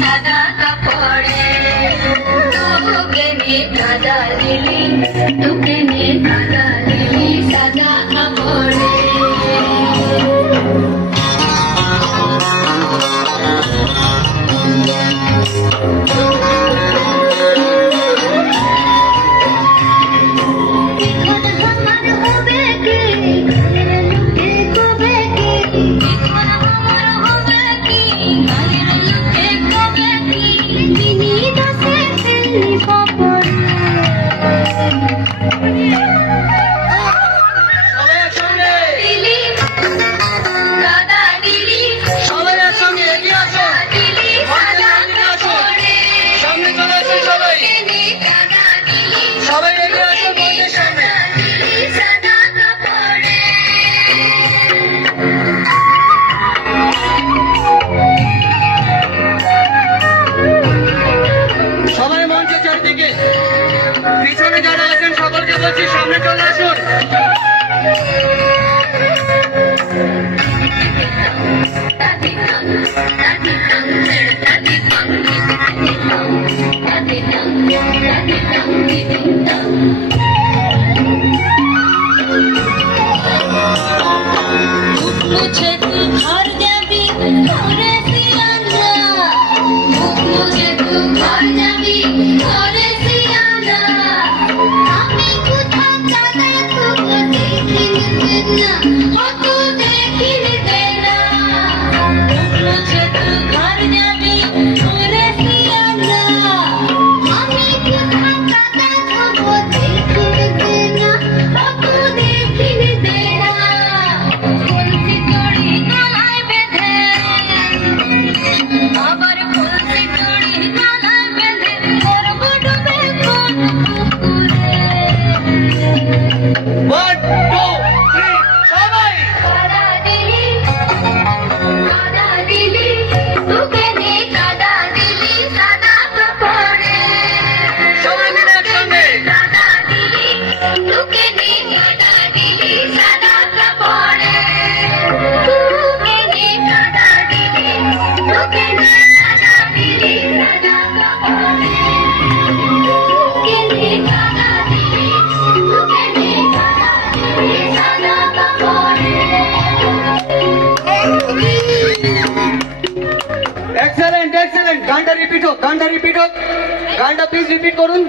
সাদা কাপড়ে তোকে নিয়ে কাদা দিলি তোকে নিয়ে কাদা দিলি সাদা কাপড়ে পিছনে যারা আছেন সকলকে বলছি সামনে চলে আসুন। মুছে তুই ঘর যাবি ঘরে সিয়ানা মুছে তুই ঘর যাবি ঘরে সিয়ানা আমি কোথাও কাদা তোকে দেখিনি না কত দেখিনি না মুছে তুই ঘর যাবি ঘরে সিয়ানা আমি কোথাও কাদা তোকে দেখিনি না কত দেখিনি না ফুলসি চড়ি গলায় বেঁধে আবার ফুলসি চড়ি গলায় বেঁধে করব ডুবে কোন পুকুরে 1 2 3 সবাই কাদা দিলি তোকে নিয়ে কাদা দিলি সাদা কাপড়ে সবাই মিলে একসঙ্গে কাদা দিলি তোকে নিয়ে কাদা দিলি সাদা কাপড়ে তোকে নিয়ে কাদা দিলি তোকে নিয়ে কাদা দিলি সাদা কাপড়ে তোকে নিয়ে কাদা দিলি তোকে নিয়ে কাদা দিলি সাদা কাপড়ে এক্সেলেন্ট এক্সেলেন্ট গানটা রিপিট হোক গানটা প্লিজ রিপিট করুন।